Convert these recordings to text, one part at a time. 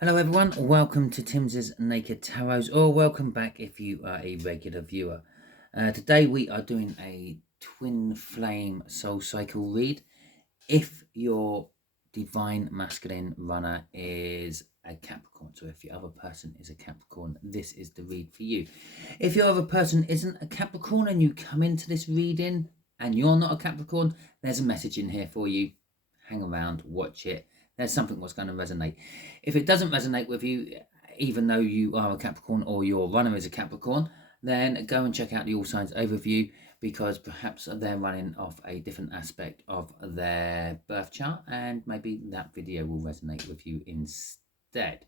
Hello everyone, welcome to Timsy's Naked Tarot, or welcome back if you are a regular viewer. Today we are doing a twin flame soul cycle read. If your divine masculine runner is a Capricorn, so if your other person is a Capricorn, this is the read for you. If your other person isn't a Capricorn and you come into this reading and you're not a Capricorn, there's a message in here for you. Hang around, watch it. There's something what's going to resonate. If it doesn't resonate with you, even though you are a Capricorn or your runner is a Capricorn, then go and check out the all signs overview, because perhaps they're running off a different aspect of their birth chart and maybe that video will resonate with you instead.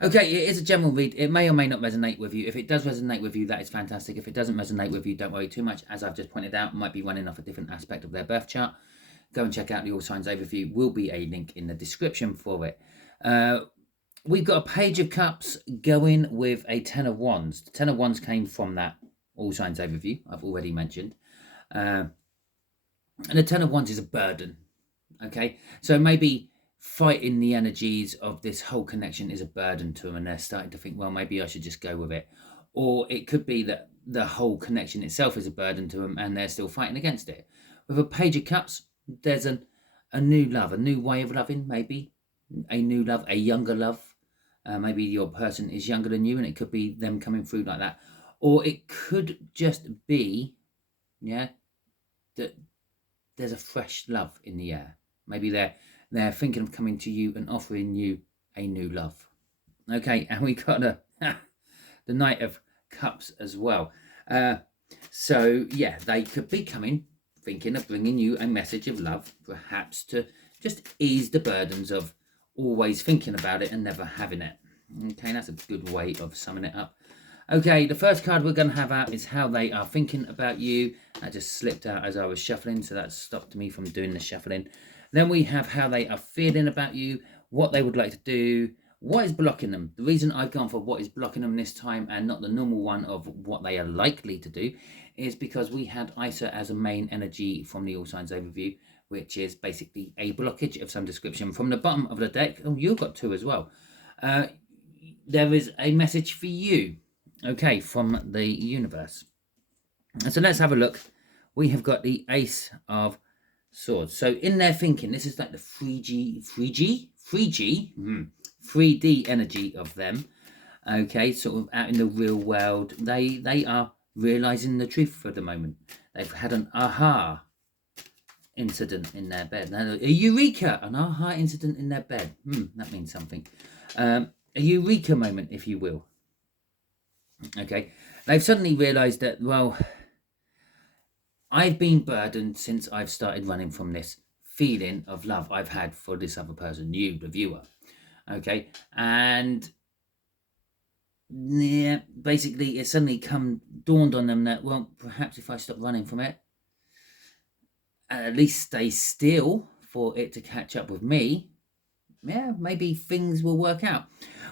Okay, it is a general read. It may or may not resonate with you. If it does resonate with you, that is fantastic. If it doesn't resonate with you, don't worry too much. As I've just pointed out, it might be running off a different aspect of their birth chart. Go and check out the all signs overview. Will be a link in the description for it. We've got a Page of Cups going with a Ten of Wands. The Ten of Wands came from that all signs overview I've already mentioned. And the Ten of Wands is a burden. Okay, so maybe fighting the energies of this whole connection is a burden to them, and they're starting to think, well, maybe I should just go with it. Or it could be that the whole connection itself is a burden to them and they're still fighting against it. With a Page of Cups, there's a new love, a new way of loving, maybe a new love, a younger love. Maybe your person is younger than you and it could be them coming through like that. Or it could just be, that there's a fresh love in the air. Maybe they're thinking of coming to you and offering you a new love. Okay, and we got the Knight of Cups as well. So yeah, they could be thinking of bringing you a message of love, perhaps to just ease the burdens of always thinking about it and never having it. Okay, that's a good way of summing it up. Okay, the first card we're going to have out is how they are thinking about you. That just slipped out as I was shuffling, so that stopped me from doing the shuffling. Then we have how they are feeling about you, what they would like to do, what is blocking them. The reason I've gone for what is blocking them this time and not the normal one of what they are likely to do is because we had Isa as a main energy from the all signs overview, which is basically a blockage of some description. From the bottom of the deck, oh, you've got two as well. There is a message for you, okay, from the universe. And so let's have a look. We have got the Ace of Swords. So in their thinking, this is like the 3D energy of them. Okay, sort of out in the real world. They are realizing the truth for the moment. They've had an aha incident in their bed. A eureka, an aha incident in their bed. That means something. A eureka moment, if you will. Okay, they've suddenly realized that, well, I've been burdened since I've started running from this feeling of love I've had for this other person, you, the viewer. Okay, and yeah, basically it suddenly dawned on them that, well, perhaps if I stop running from it, at least stay still for it to catch up with me, yeah, maybe things will work out.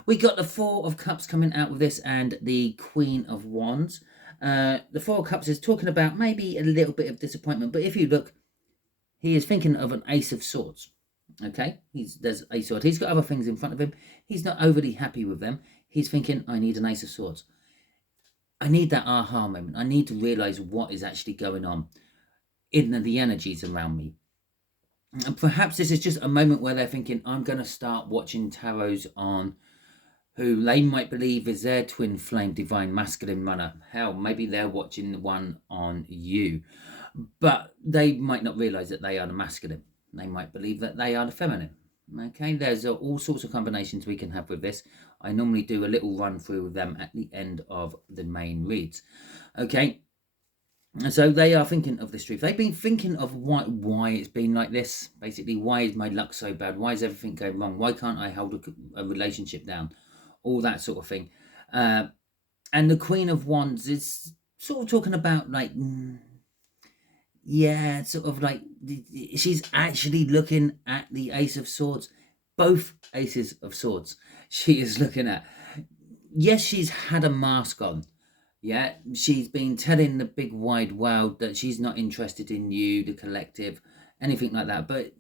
We got the Four of Cups coming out with this and the Queen of Wands. The Four of Cups is talking about maybe a little bit of disappointment, but if you look, he is thinking of an Ace of Swords. Okay, there's a sword. He's got other things in front of him. He's not overly happy with them. He's thinking, I need an Ace of Swords. I need that aha moment. I need to realize what is actually going on in the energies around me. And perhaps this is just a moment where they're thinking, I'm going to start watching tarots on who they might believe is their twin flame divine masculine runner. Hell, maybe they're watching the one on you. But they might not realize that they are the masculine. They might believe that they are the feminine. Okay, there's all sorts of combinations we can have with this. I normally do a little run through with them at the end of the main reads. Okay, and so they are thinking of this truth. They've been thinking of why it's been like this. Basically, why is my luck so bad? Why is everything going wrong? Why can't I hold a relationship down? All that sort of thing. And the Queen of Wands is sort of talking about like, yeah, sort of like she's actually looking at the Ace of Swords. Both Aces of Swords she is looking at. Yes, she's had a mask on. Yeah, she's been telling the big wide world that she's not interested in you, the collective, anything like that. But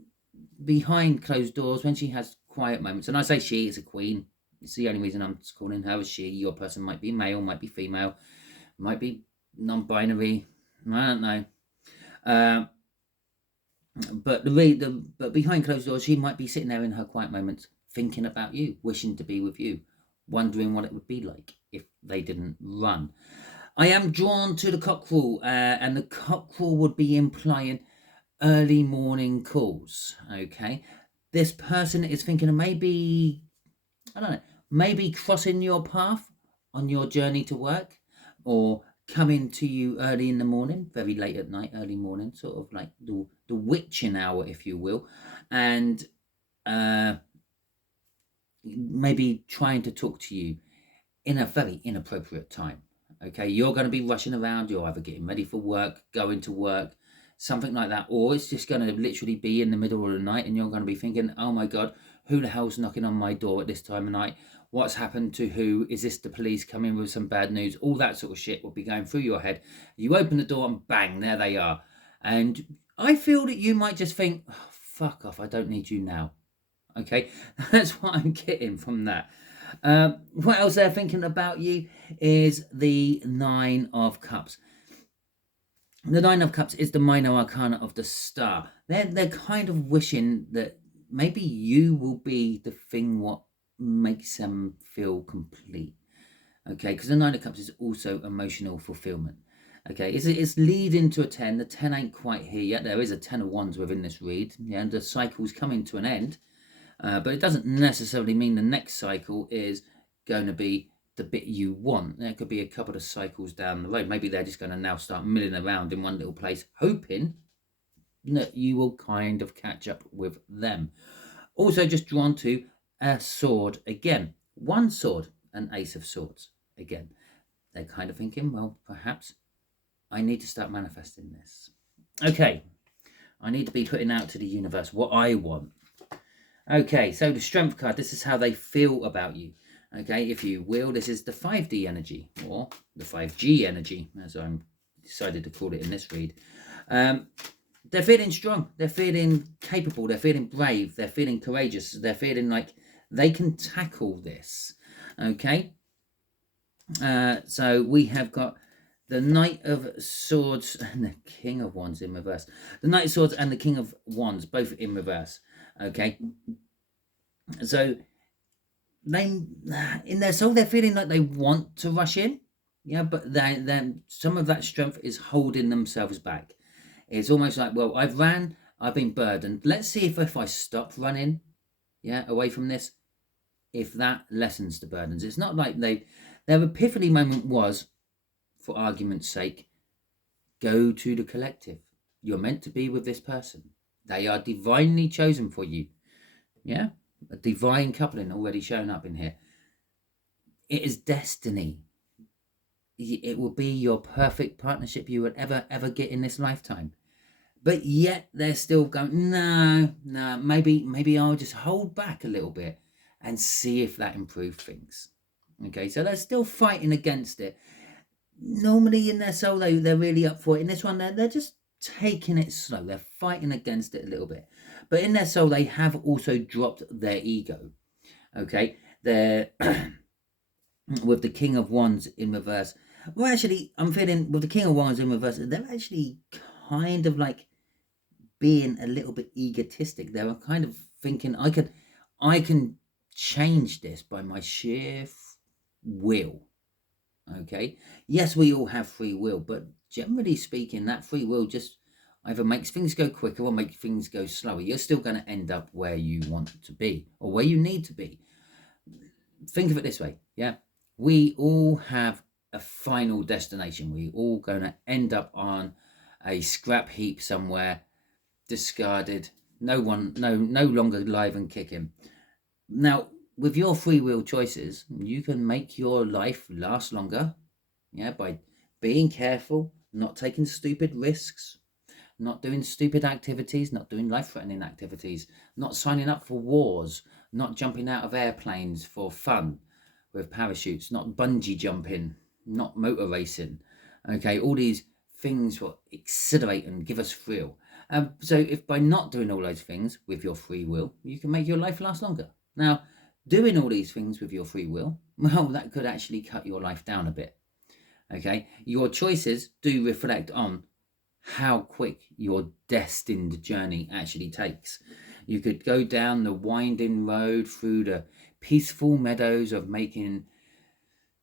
behind closed doors, when she has quiet moments, and I say she is a queen, It's the only reason I'm calling her a she. Your person might be male, might be female, might be non-binary. I don't know. But but behind closed doors, she might be sitting there in her quiet moments, thinking about you, wishing to be with you, wondering what it would be like if they didn't run. I am drawn to the cockerel, and the cockerel would be implying early morning calls. Okay, this person is thinking of maybe, I don't know, maybe crossing your path on your journey to work, or coming to you early in the morning, very late at night, early morning, sort of like the witching hour, if you will, and maybe trying to talk to you in a very inappropriate time. Okay, you're going to be rushing around, you're either getting ready for work, going to work, something like that, or it's just going to literally be in the middle of the night and you're going to be thinking, oh my god, who the hell's knocking on my door at this time of night? What's happened to who? Is this the police coming with some bad news? All that sort of shit will be going through your head. You open the door and bang, there they are. And I feel that you might just think, oh, fuck off, I don't need you now. Okay, that's what I'm getting from that. What else they're thinking about you is the Nine of Cups. The Nine of Cups is the minor arcana of the star. They're kind of wishing that maybe you will be the thing what makes them feel complete. Okay, because the Nine of Cups is also emotional fulfillment. Okay, it's leading to a 10. The 10 ain't quite here yet. There is a 10 of Wands within this read. Yeah, and the cycle's coming to an end. But it doesn't necessarily mean the next cycle is going to be the bit you want. There could be a couple of cycles down the road. Maybe they're just going to now start milling around in one little place, hoping that you will kind of catch up with them. Also just drawn to a sword again. One sword, an ace of swords again. They're kind of thinking, well, perhaps I need to start manifesting this. Okay, I need to be putting out to the universe what I want. Okay, so the Strength card, this is how they feel about you. Okay, if you will, this is the 5D energy, or the 5G energy, as I'm decided to call it in this read. They're feeling strong, they're feeling capable, they're feeling brave, they're feeling courageous, they're feeling like they can tackle this. Okay, so we have got the Knight of Swords and the King of Wands in reverse. The Knight of Swords and the King of Wands, both in reverse. Okay, so they, in their soul, they're feeling like they want to rush in, yeah, but then some of that strength is holding themselves back. It's almost like, well, I've ran, I've been burdened. Let's see if I stop running, yeah, away from this, if that lessens the burdens. It's not like their epiphany moment was, for argument's sake, go to the collective. You're meant to be with this person. They are divinely chosen for you. Yeah? A divine coupling already showing up in here. It is destiny. It will be your perfect partnership you would ever get in this lifetime. But yet they're still going, no, maybe I'll just hold back a little bit and see if that improves things. Okay, so they're still fighting against it. Normally in their soul, they're really up for it. In this one, they're just taking it slow. They're fighting against it a little bit. But in their soul, they have also dropped their ego. Okay, they're with the King of Wands in reverse. Well, actually, I'm feeling with the King of Wands in reverse, they're actually kind of like being a little bit egotistic. They're kind of thinking, I can change this by my sheer will. Okay, yes, we all have free will, but generally speaking, that free will just either makes things go quicker or makes things go slower. You're still going to end up where you want to be or where you need to be. Think of it this way, yeah, we all have a final destination. We all going to end up on a scrap heap somewhere, discarded, no longer alive and kicking. Now, with your free will choices, you can make your life last longer, yeah, by being careful, not taking stupid risks, not doing stupid activities, not doing life-threatening activities, not signing up for wars, not jumping out of airplanes for fun with parachutes, not bungee jumping, not motor racing. Okay, all these things will exhilarate and give us thrill. So if by not doing all those things with your free will, you can make your life last longer. Now, doing all these things with your free will, well, that could actually cut your life down a bit. Okay, your choices do reflect on how quick your destined journey actually takes. You could go down the winding road through the peaceful meadows of making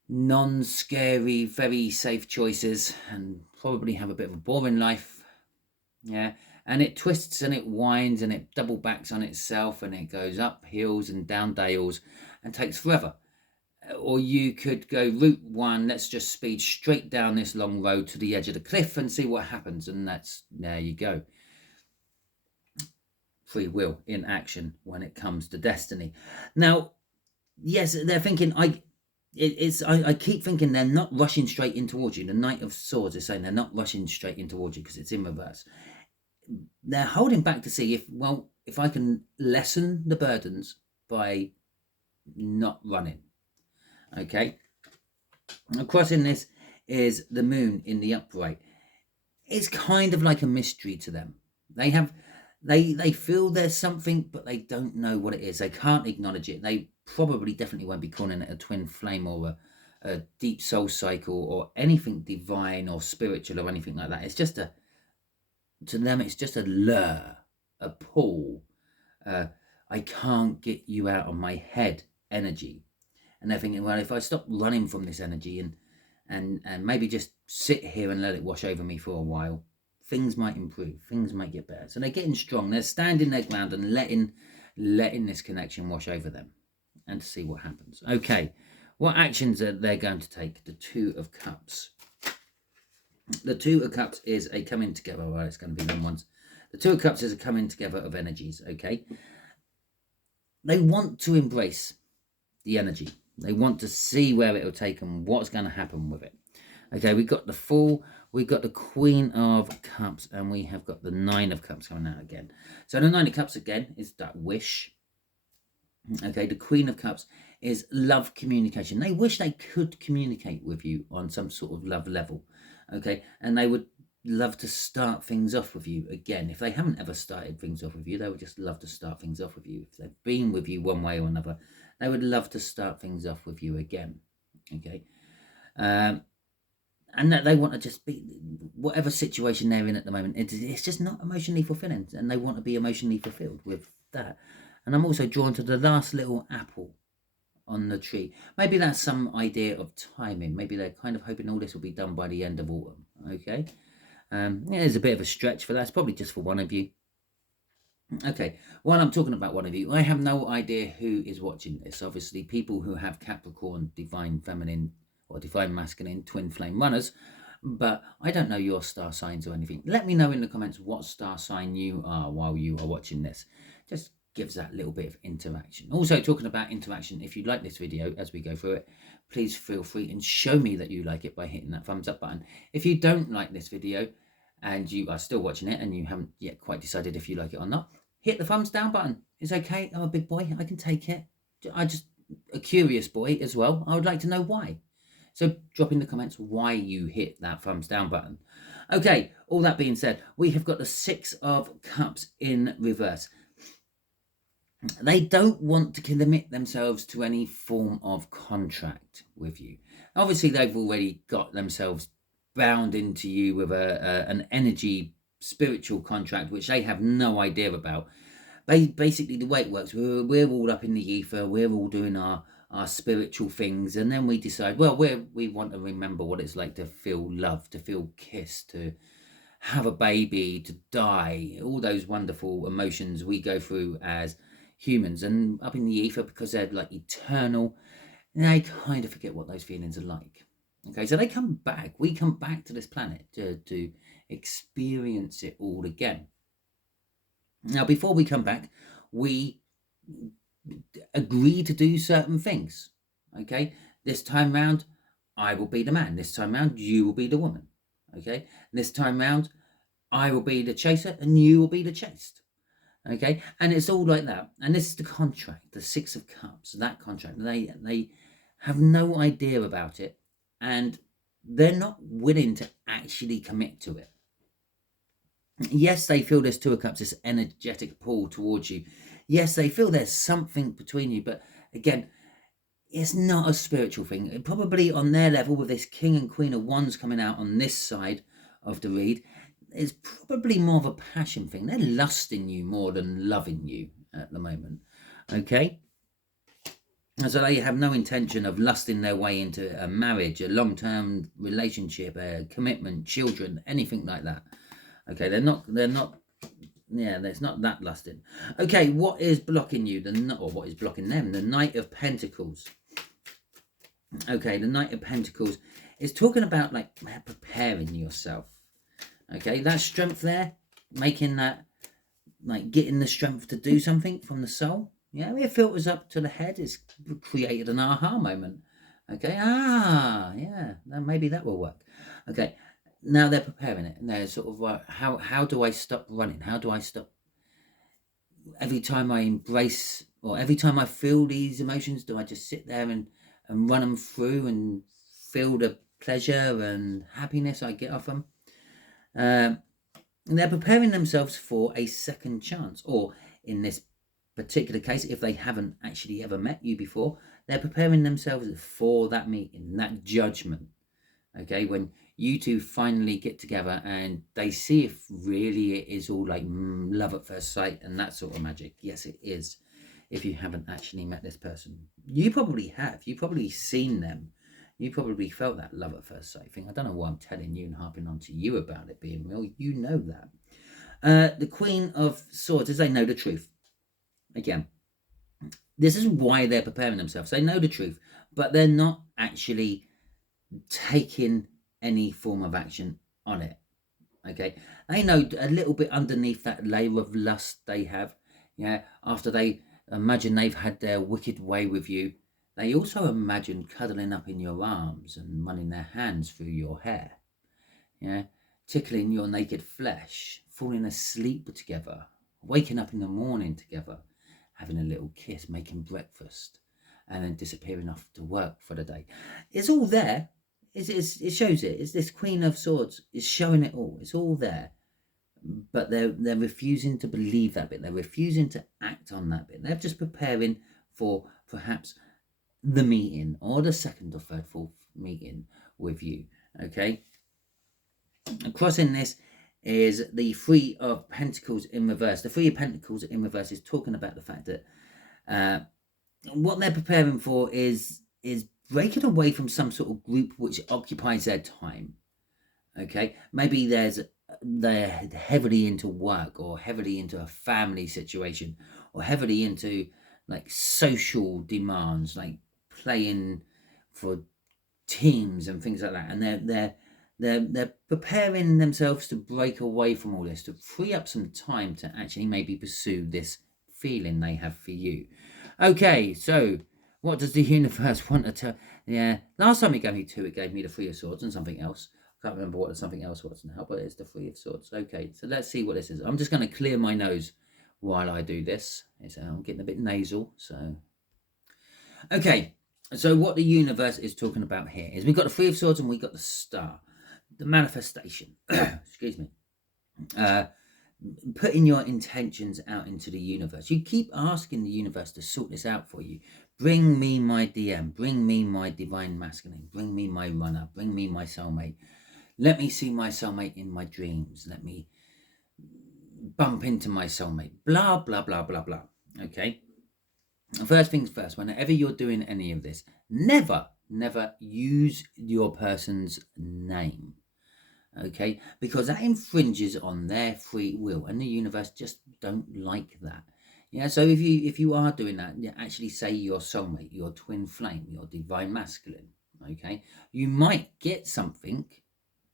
non-scary, very safe choices and probably have a bit of a boring life. Yeah, and it twists and it winds and it double backs on itself and it goes up hills and down dales and takes forever. Or you could go route one, let's just speed straight down this long road to the edge of the cliff and see what happens. And there you go. Free will in action when it comes to destiny. Now, yes, they're thinking, I keep thinking they're not rushing straight in towards you. The Knight of Swords is saying they're not rushing straight in towards you because it's in reverse. They're holding back to see if I can lessen the burdens by not running. Okay, crossing this is the moon in the upright. It's kind of like a mystery to them. They feel there's something, but they don't know what it is. They can't acknowledge it. They probably definitely won't be calling it a twin flame or a deep soul cycle or anything divine or spiritual or anything like that. It's just to them it's just a lure, a pull. I can't get you out of my head energy. And they're thinking, well, if I stop running from this energy and maybe just sit here and let it wash over me for a while, things might improve, things might get better. So they're getting strong, they're standing their ground and letting this connection wash over them and to see what happens. Okay, what actions are they going to take? The Two of Cups. The Two of Cups is a coming together. Well, it's going to be long ones. The Two of Cups is a coming together of energies, okay? They want to embrace the energy. They want to see where it will take them, what's going to happen with it. Okay, we've got the Fool, we've got the Queen of Cups, and we have got the Nine of Cups coming out again. So the Nine of Cups again is that wish. Okay, the Queen of Cups is love communication. They wish they could communicate with you on some sort of love level. Okay, and they would love to start things off with you again. If they haven't ever started things off with you, they would just love to start things off with you. If they've been with you one way or another, they would love to start things off with you again. Okay, and that they want to just be, whatever situation they're in at the moment, it's just not emotionally fulfilling, and they want to be emotionally fulfilled with that. And I'm also drawn to the last little apple on the tree. Maybe that's some idea of timing. Maybe they're kind of hoping all this will be done by the end of autumn. Okay, yeah, there's a bit of a stretch for that. It's probably just for one of you. Okay, while I'm talking about one of you, I have no idea who is watching this. Obviously, people who have Capricorn, Divine Feminine, or Divine Masculine, Twin Flame runners, but I don't know your star signs or anything. Let me know in the comments what star sign you are while you are watching this. Just gives that little bit of interaction. Also, talking about interaction, if you like this video as we go through it, please feel free and show me that you like it by hitting that thumbs up button. If you don't like this video and you are still watching it and you haven't yet quite decided if you like it or not, hit the thumbs down button. It's okay, I'm a big boy, I can take it. I'm just a curious boy as well. I would like to know why. So drop in the comments why you hit that thumbs down button. Okay, all that being said, we have got the Six of Cups in reverse. They don't want to commit themselves to any form of contract with you. Obviously, they've already got themselves bound into you with an energy, spiritual contract, which they have no idea about. Basically, the way it works, we're all up in the ether, we're all doing our spiritual things, and then we decide, well, we want to remember what it's like to feel loved, to feel kissed, to have a baby, to die, all those wonderful emotions we go through as humans. And up in the ether, because they're like eternal, they kind of forget what those feelings are like. Okay, so they come back, we come back to this planet to experience it all again. Now, before we come back, we agree to do certain things. Okay, this time round, I will be the man. This time round, you will be the woman. Okay, this time round, I will be the chaser and you will be the chased. Okay, and it's all like that. And this is the contract, the Six of Cups, that contract. They have no idea about it, and they're not willing to actually commit to it. Yes, they feel this Two of Cups, this energetic pull towards you. Yes, they feel there's something between you, but again, it's not a spiritual thing. Probably on their level, with this King and Queen of Wands coming out on this side of the read, it's probably more of a passion thing. They're lusting you more than loving you at the moment. Okay? And so they have no intention of lusting their way into a marriage, a long-term relationship, a commitment, children, anything like that. Okay, they're not, yeah, there's not that lusting. Okay, what is blocking you? Or what is blocking them? The Knight of Pentacles. Okay, the Knight of Pentacles is talking about like preparing yourself. Okay, that strength there, making that, like getting the strength to do something from the soul. Yeah, it filters up to the head. It's created an aha moment. Okay, yeah, maybe that will work. Okay, now they're preparing it, and they're sort of like, how do I stop running? How do I stop? Every time I embrace, or every time I feel these emotions, do I just sit there and run them through and feel the pleasure and happiness I get off them? And they're preparing themselves for a second chance, or in this particular case, if they haven't actually ever met you before, they're preparing themselves for that meeting, that judgment. Okay, when you two finally get together and they see if really it is all like love at first sight and that sort of magic. Yes, it is. If you haven't actually met this person, you probably have. You've probably seen them. You probably felt that love at first sight thing. I don't know why I'm telling you and harping on to you about it being real. You know that. The Queen of Swords, as they know the truth. Again, this is why they're preparing themselves. They know the truth, but they're not actually taking any form of action on it. Okay, they know a little bit underneath that layer of lust they have. Yeah, after they imagine they've had their wicked way with you, they also imagine cuddling up in your arms and running their hands through your hair. Yeah, tickling your naked flesh, falling asleep together, waking up in the morning together, having a little kiss, making breakfast, and then disappearing off to work for the day. It's all there. It shows it. It's this Queen of Swords. It's showing it all. It's all there. But they're refusing to believe that bit. They're refusing to act on that bit. They're just preparing for perhaps the meeting, or the second or third, fourth meeting with you. Okay? Crossing this is the Three of Pentacles in reverse. The Three of Pentacles in reverse is talking about the fact that what they're preparing for is breaking away from some sort of group which occupies their time. Okay, maybe they're heavily into work, or heavily into a family situation, or heavily into like social demands, like playing for teams and things like that, and they're preparing themselves to break away from all this, to free up some time to actually maybe pursue this feeling they have for you. Okay, so what does the universe want to tell? Yeah, last time it gave me two, it gave me the Three of Swords and something else. I can't remember what something else was now, but it's the Three of Swords. Okay, so let's see what this is. I'm just going to clear my nose while I do this. I'm getting a bit nasal, so... Okay, so what the universe is talking about here is we've got the Three of Swords and we've got the Star. The manifestation. Excuse me. Putting your intentions out into the universe. You keep asking the universe to sort this out for you. Bring me my DM. Bring me my divine masculine. Bring me my runner. Bring me my soulmate. Let me see my soulmate in my dreams. Let me bump into my soulmate. Blah, blah, blah, blah, blah. Okay? First things first, whenever you're doing any of this, never use your person's name. Okay, because that infringes on their free will, and the universe just don't like that. Yeah, so if you are doing that, you actually say your soulmate, your twin flame, your divine masculine. Okay, you might get something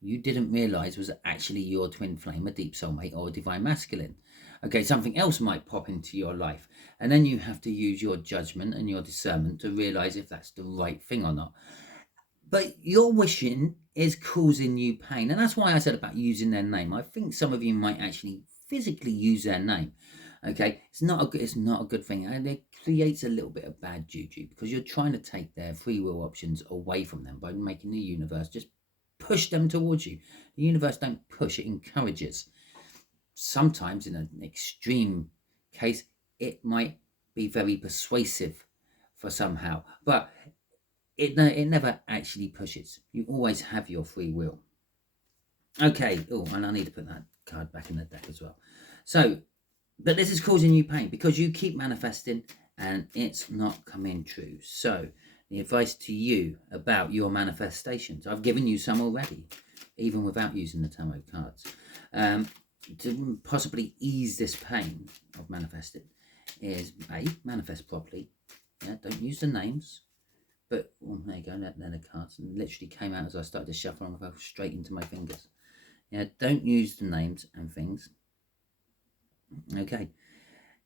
you didn't realize was actually your twin flame, a deep soulmate, or a divine masculine. Okay, something else might pop into your life, and then you have to use your judgment and your discernment to realize if that's the right thing or not. But your wishing is causing you pain, and that's why I said about using their name. I think some of you might actually physically use their name. Okay, it's not a good thing, and it creates a little bit of bad juju because you're trying to take their free will options away from them by making the universe just push them towards you. The universe don't push; it encourages. Sometimes, in an extreme case, it might be very persuasive for somehow, but it never actually pushes. You always have your free will. Okay. Oh, and I need to put that card back in the deck as well. So, but this is causing you pain because you keep manifesting and it's not coming true. So the advice to you about your manifestations, I've given you some already, even without using the tarot cards, to possibly ease this pain of manifesting, is A, manifest properly. Yeah, don't use the names. But there you go, they're the cards, and literally came out as I started to shuffle and fell straight into my fingers. Yeah, don't use the names and things. Okay.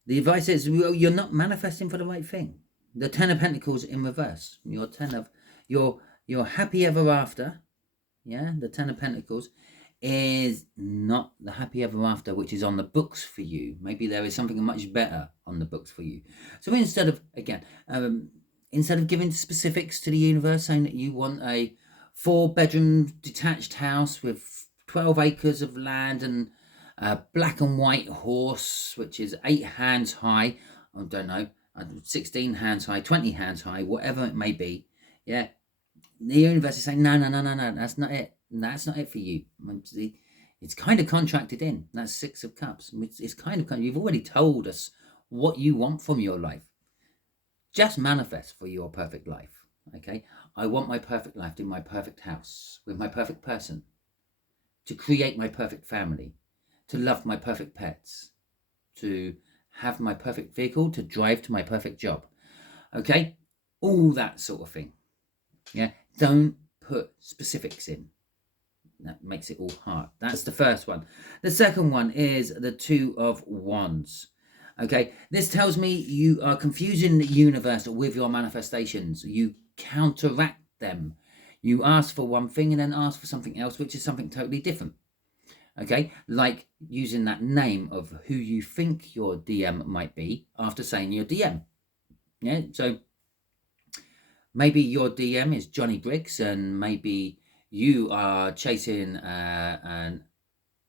The advice is you're not manifesting for the right thing. The Ten of Pentacles in reverse. Your happy ever after. Yeah, the Ten of Pentacles is not the happy ever after which is on the books for you. Maybe there is something much better on the books for you. So instead of, again, instead of giving specifics to the universe saying that you want a 4-bedroom detached house with 12 acres of land and a black and white horse which is 8 hands high, I don't know, 16 hands high, 20 hands high, whatever it may be, yeah, the universe is saying, no, that's not it. That's not it for you. It's kind of contracted in. That's 6 of Cups. It's kind of, you've already told us what you want from your life. Just manifest for your perfect life. Okay? I want my perfect life in my perfect house, with my perfect person, to create my perfect family, to love my perfect pets, to have my perfect vehicle, to drive to my perfect job. Okay? All that sort of thing. Yeah? Don't put specifics in. That makes it all hard. That's the first one. The second one is the Two of Wands. Okay, this tells me you are confusing the universe with your manifestations. You counteract them. You ask for one thing and then ask for something else, which is something totally different. Okay, like using that name of who you think your DM might be after saying your DM. Yeah, so maybe your DM is Johnny Briggs, and maybe you are chasing an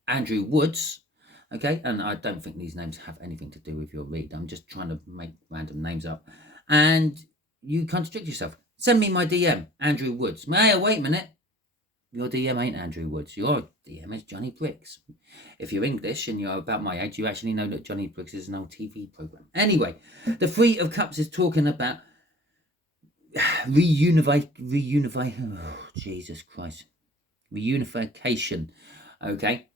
Andrew Woods. Okay, and I don't think these names have anything to do with your read. I'm just trying to make random names up. And you contradict yourself. Send me my DM, Andrew Woods. Hey, wait a minute. Your DM ain't Andrew Woods. Your DM is Johnny Briggs. If you're English and you're about my age, you actually know that Johnny Briggs is an old TV program. Anyway, the Three of Cups is talking about oh, Jesus Christ, reunification. Okay,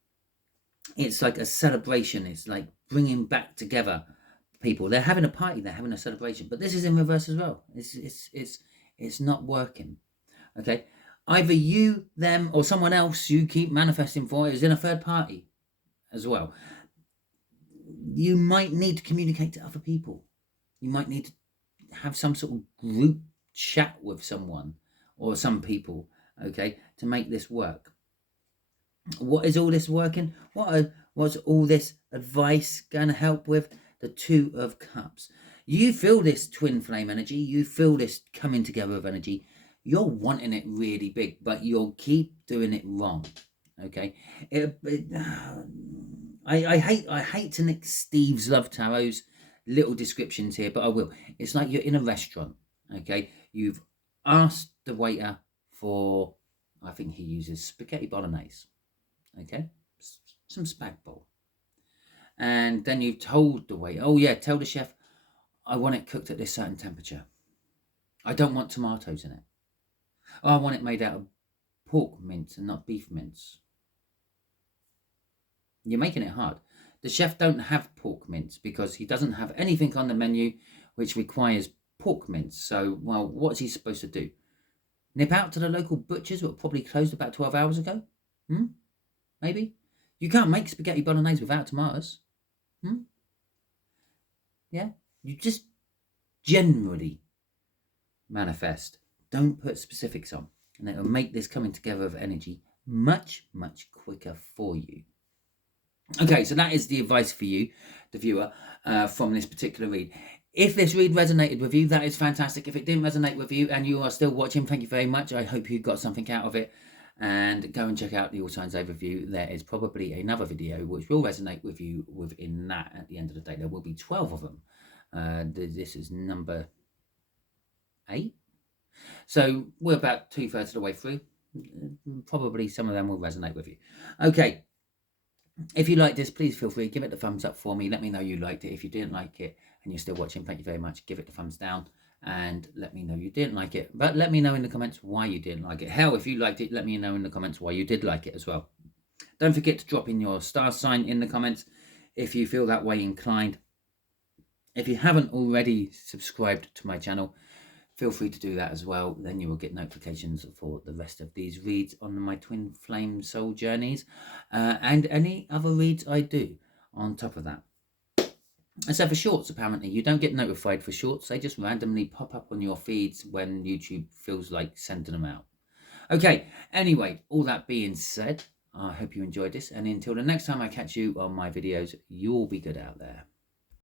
it's like a celebration. It's like bringing back together people. They're having a party, they're having a celebration, but this is in reverse as well. It's not working. Okay, either you, them, or someone else you keep manifesting for is in a third party as well. You might need to communicate to other people. You might need to have some sort of group chat with someone or some people, okay, to make this work. What is all this working? What's all this advice going to help with? The Two of Cups. You feel this twin flame energy. You feel this coming together of energy. You're wanting it really big, but you'll keep doing it wrong. Okay. I hate to nick Steve's Love Tarot's little descriptions here, but I will. It's like you're in a restaurant. Okay. You've asked the waiter for, I think he uses spaghetti bolognese. Okay, some spag bowl. And then you told the waiter, oh yeah, tell the chef, I want it cooked at this certain temperature. I don't want tomatoes in it. Oh, I want it made out of pork mince and not beef mince. You're making it hard. The chef don't have pork mince because he doesn't have anything on the menu which requires pork mince. So, well, what's he supposed to do? Nip out to the local butchers that were probably closed about 12 hours ago? Maybe? You can't make spaghetti bolognese without tomatoes. Yeah? You just generally manifest. Don't put specifics on. And it'll make this coming together of energy much, much quicker for you. Okay, so that is the advice for you, the viewer, from this particular read. If this read resonated with you, that is fantastic. If it didn't resonate with you and you are still watching, thank you very much. I hope you got something out of it. And go and check out the All Signs Overview. There is probably another video which will resonate with you within that at the end of the day. There will be 12 of them. This is number 8. So we're about 2/3 of the way through. Probably some of them will resonate with you. Okay. If you like this, please feel free, give it the thumbs up for me. Let me know you liked it. If you didn't like it and you're still watching, thank you very much. Give it the thumbs down and let me know you didn't like it. But let me know in the comments why you didn't like it. Hell, if you liked it, let me know in the comments why you did like it as well. Don't forget to drop in your star sign in the comments if you feel that way inclined. If you haven't already subscribed to my channel, feel free to do that as well. Then you will get notifications for the rest of these reads on my twin flame soul journeys and any other reads I do on top of that. And so for shorts, apparently, you don't get notified for shorts. They just randomly pop up on your feeds when YouTube feels like sending them out. Okay, anyway, all that being said, I hope you enjoyed this. And until the next time I catch you on my videos, you'll be good out there.